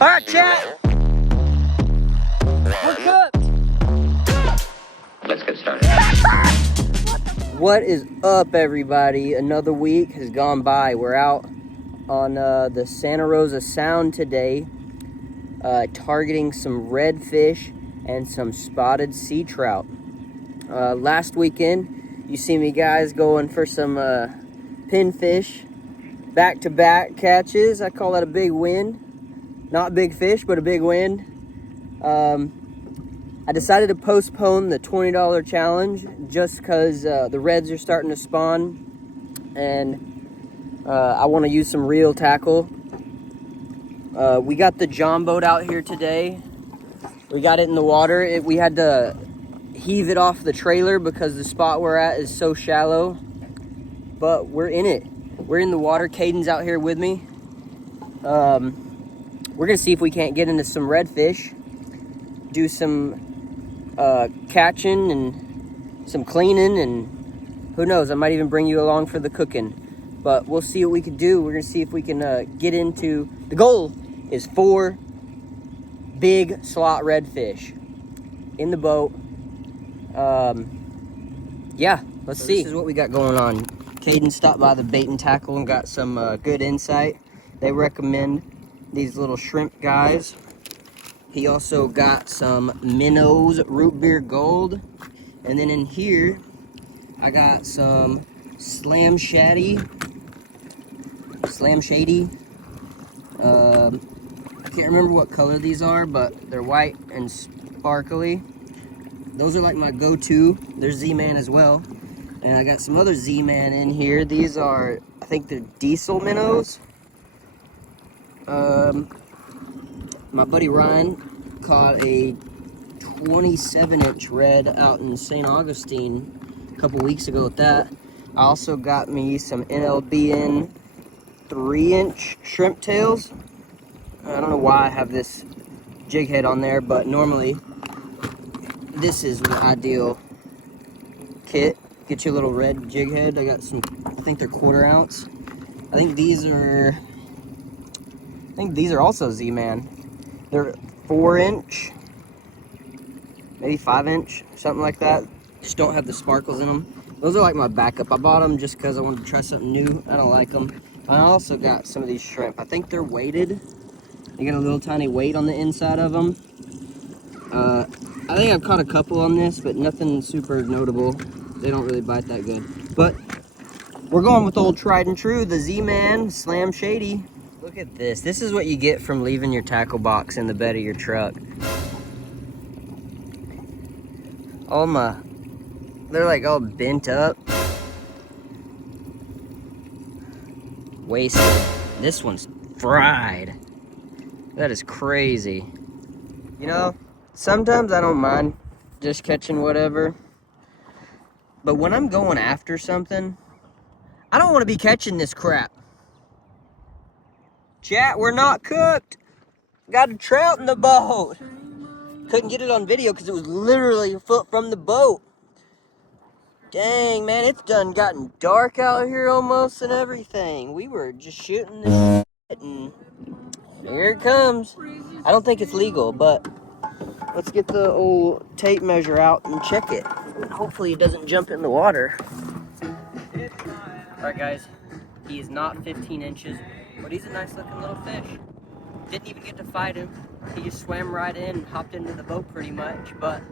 All right, chat. We're cooked. Let's get started. What is up, everybody? Another week has gone by. We're out on the Santa Rosa Sound today, targeting some redfish and some spotted sea trout. Last weekend, you see me guys going for some pinfish, back-to-back catches. I call that a big win. Not big fish, but a big win. I decided to postpone the $20 challenge just because the reds are starting to spawn, and I want to use some real tackle. We got the John boat out here today. We got it in the water. We had to heave it off the trailer because the spot we're at is so shallow, but we're in it. We're in the water. Caden's out here with me. We're gonna see if we can't get into some redfish, do some catching and some cleaning, and who knows, I might even bring you along for the cooking, but we'll see what we can do. We're gonna see if we can get into, the goal is 4 big slot redfish in the boat. Yeah, let's see. This is what we got going on. Caden stopped by the Bait and Tackle and got some good insight. They recommend these little shrimp guys. He also got some Minnows Root Beer Gold. And then in here, I got some Slam Shady. I can't remember what color these are, but they're white and sparkly. Those are like my go-to. There's Z-Man as well. And I got some other Z-Man in here. These are, I think they're Diesel Minnows. My buddy Ryan caught a 27-inch red out in St. Augustine a couple weeks ago with that. I also got me some NLBN 3-inch shrimp tails. I don't know why I have this jig head on there, but normally this is the ideal kit. Get you a little red jig head. I got some, I think they're 1/4 ounce. I think these are also Z-Man. They're 4-inch, maybe 5-inch, something like that. Just don't have the sparkles in them. Those are like my backup. I bought them just because I wanted to try something new. I don't like them. I also got some of these shrimp. I think they're weighted. They got a little tiny weight on the inside of them. I think I've caught a couple on this, but nothing super notable. They don't really bite that good. But we're going with old tried and true, the Z-Man Slam Shady. Look at this. This is what you get from leaving your tackle box in the bed of your truck. They're like all bent up. Wasted. This one's fried. That is crazy. You know, sometimes I don't mind just catching whatever. But when I'm going after something, I don't want to be catching this crap. Chat, we're not cooked. Got a trout in the boat. Couldn't get it on video because it was literally a foot from the boat. Dang, man, it's done gotten dark out here almost and everything. We were just shooting this shit and here it comes. I don't think it's legal, but let's get the old tape measure out and check it. Hopefully it doesn't jump in the water. Alright guys, he is not 15 inches, but he's a nice looking little fish. Didn't even get to fight him. He just swam right in, hopped into the boat pretty much, but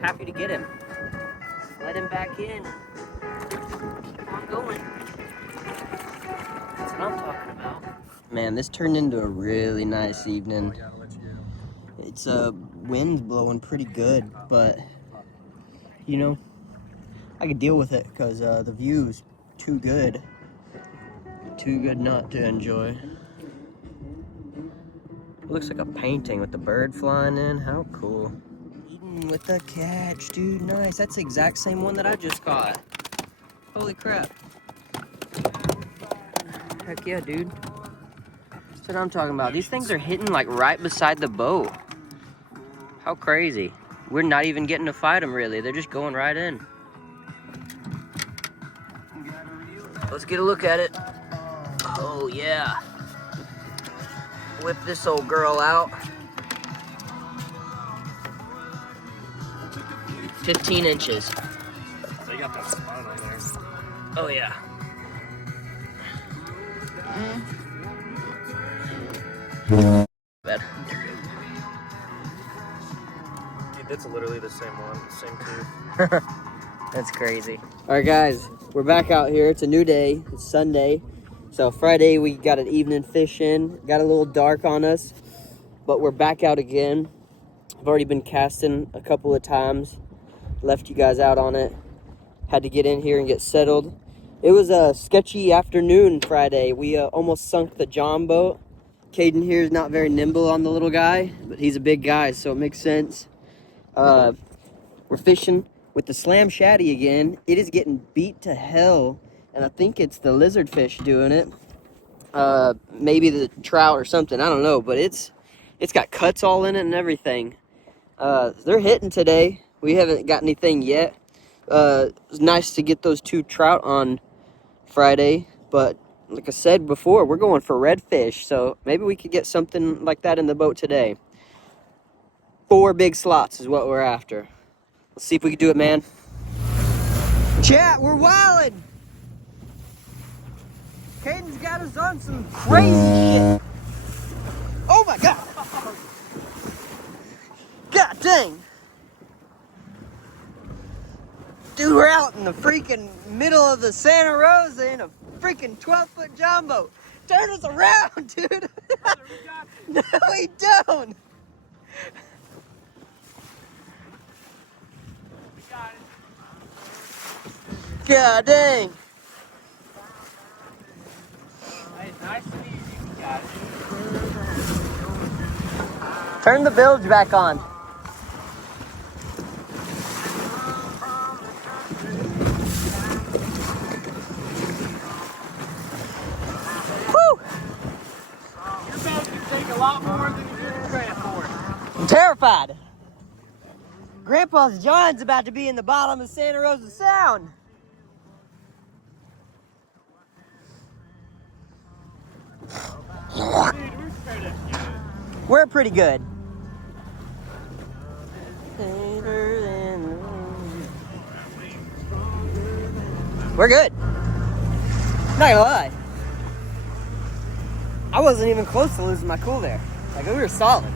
happy to get him. Let him back in. Keep on going. That's what I'm talking about. Man, this turned into a really nice evening. It's wind's blowing pretty good, but you know, I could deal with it because the view is too good. Too good not to enjoy. It looks like a painting with the bird flying in. How cool. Eating with the catch, dude. Nice. That's the exact same one that I just caught. Holy crap. Heck yeah, dude. That's what I'm talking about. These things are hitting like right beside the boat. How crazy. We're not even getting to fight them really. They're just going right in. Let's get a look at it. Oh yeah. Whip this old girl out. 15 inches. They got that spot on there. Oh yeah. Bad. Dude, that's literally the same one, the same tooth. That's crazy. All right, guys, we're back out here. It's a new day. It's Sunday. So Friday we got an evening fish in. Got a little dark on us, but we're back out again. I've already been casting a couple of times. Left you guys out on it. Had to get in here and get settled. It was a sketchy afternoon Friday. We almost sunk the John boat. Caden here is not very nimble on the little guy, but he's a big guy, so it makes sense. We're fishing with the Slam Shaddy again. It is getting beat to hell, and I think it's the lizard fish doing it. Maybe the trout or something, I don't know, but it's got cuts all in it and everything. They're hitting today. We haven't got anything yet. It was nice to get those 2 trout on Friday, but like I said before, we're going for redfish, so maybe we could get something like that in the boat today. 4 big slots is what we're after. Let's see if we can do it, man. Chat, we're wildin'. Caden's got us on some crazy shit. Oh my god. God dang. Dude, we're out in the freaking middle of the Santa Rosa in a freaking 12-foot jumbo. Turn us around, dude. No, we don't. God dang. Hey, nice and easy, we got it. Turn the bilge back on. Woo! Your boat can take a lot more than your transport. I'm terrified. Grandpa's John's about to be in the bottom of Santa Rosa Sound. Dude, we're straight up good. We're pretty good. We're good. Not gonna lie. I wasn't even close to losing my cool there. Like, we were solid.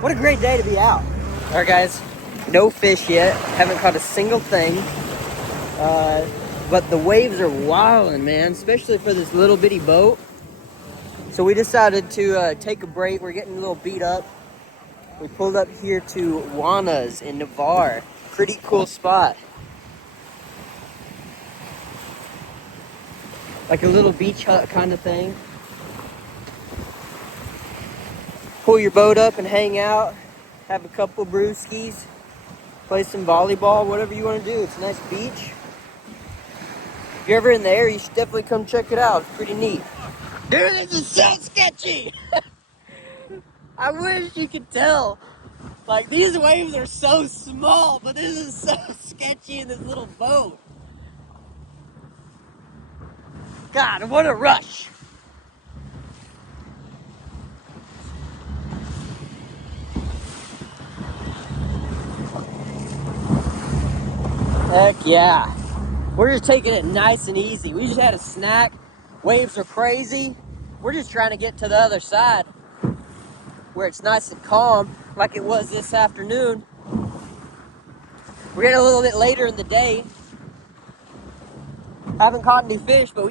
What a great day to be out. All right, guys. No fish yet. Haven't caught a single thing. But the waves are wilding, man, especially for this little bitty boat. So we decided to take a break. We're getting a little beat up. We pulled up here to Juana's in Navarre. Pretty cool spot. Like a little beach hut kind of thing. Pull your boat up and hang out. Have a couple brewskis. Play some volleyball, whatever you want to do. It's a nice beach. If you're ever in there, you should definitely come check it out. It's pretty neat. Dude, this is so sketchy! I wish you could tell. Like, these waves are so small, but this is so sketchy in this little boat. God, what a rush. Heck yeah. We're just taking it nice and easy. We just had a snack. Waves are crazy. We're just trying to get to the other side where it's nice and calm like it was this afternoon. We're getting a little bit later in the day. Haven't caught any fish, but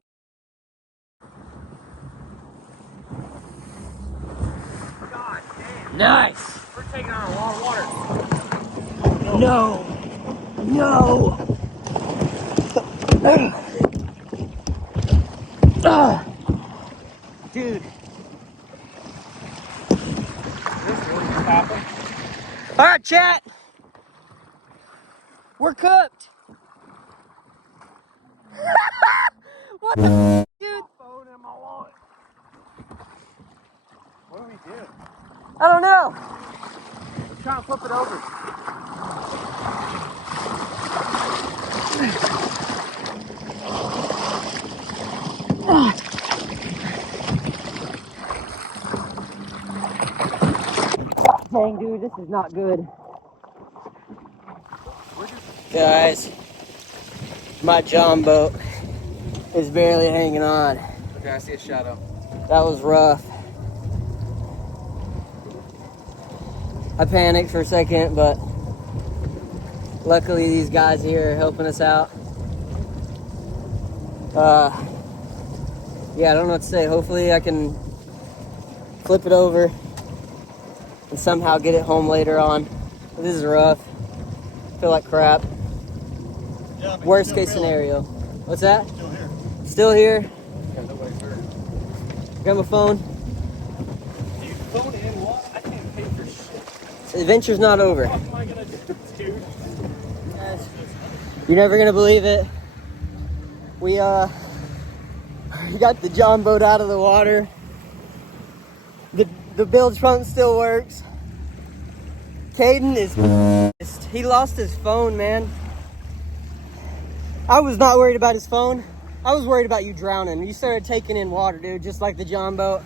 God damn. nice. We're taking on a lot of water. No. No. Dude. This really just happened. All right, chat. We're cooked. What the dude? Phone in my wallet. What do we do? I don't know. Let's try and flip it over. Dang, dude, this is not good. Guys, my John boat is barely hanging on. Okay, I see a shadow. That was rough. I panicked for a second, but luckily these guys here are helping us out. Yeah, I don't know what to say. Hopefully I can flip it over and somehow get it home later on. But this is rough. I feel like crap. Yeah, but Worst you're case still scenario. What's that? Still here. Still here. Yeah, nobody's hurt. Got my phone. Dude, phone and what? I can't pay for shit. The adventure's not over. What am I gonna do, dude? You're never gonna believe it. We got the John boat out of the water. The bilge pump still works. Caden is pissed. He lost his phone, man. I was not worried about his phone. I was worried about you drowning. You started taking in water, dude, just like the John boat.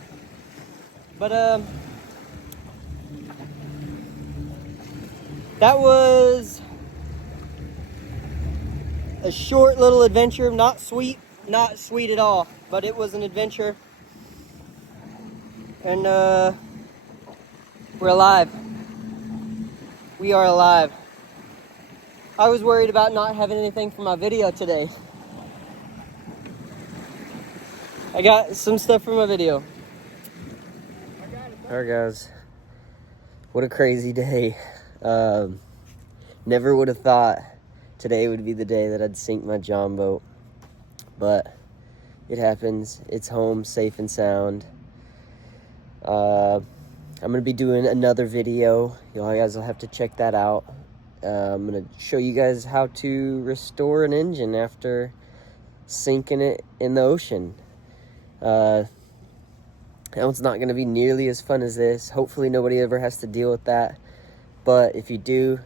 But that was a short little adventure. Not sweet at all, but it was an adventure. And we're alive. We are alive. I was worried about not having anything for my video today. I got some stuff for my video. Alright guys, what a crazy day. Never would have thought today would be the day that I'd sink my John boat, but it happens. It's home safe and sound. I'm gonna be doing another video. You guys will have to check that out. I'm gonna show you guys how to restore an engine after sinking it in the ocean. That one's not gonna be nearly as fun as this. Hopefully nobody ever has to deal with that. But if you do,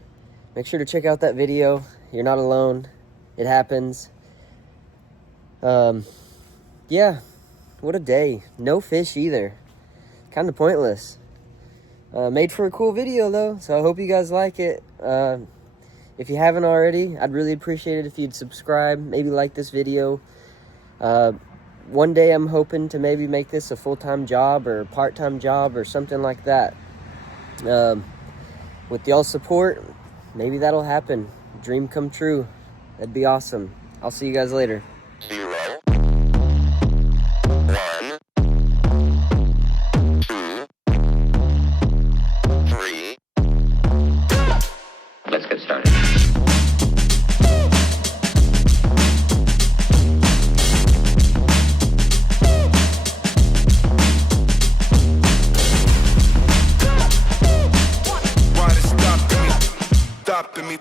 make sure to check out that video. You're not alone. It happens. Yeah, what a day. No fish either. Kind of pointless. Made for a cool video though, so I hope you guys like it. If you haven't already, I'd really appreciate it if you'd subscribe, maybe like this video. One day I'm hoping to maybe make this a full-time job or a part-time job or something like that. With y'all's support, maybe that'll happen. Dream come true. That'd be awesome. I'll see you guys later. 0, 1, 2, 3. Let's get started. Why they stopping me? Stopping me.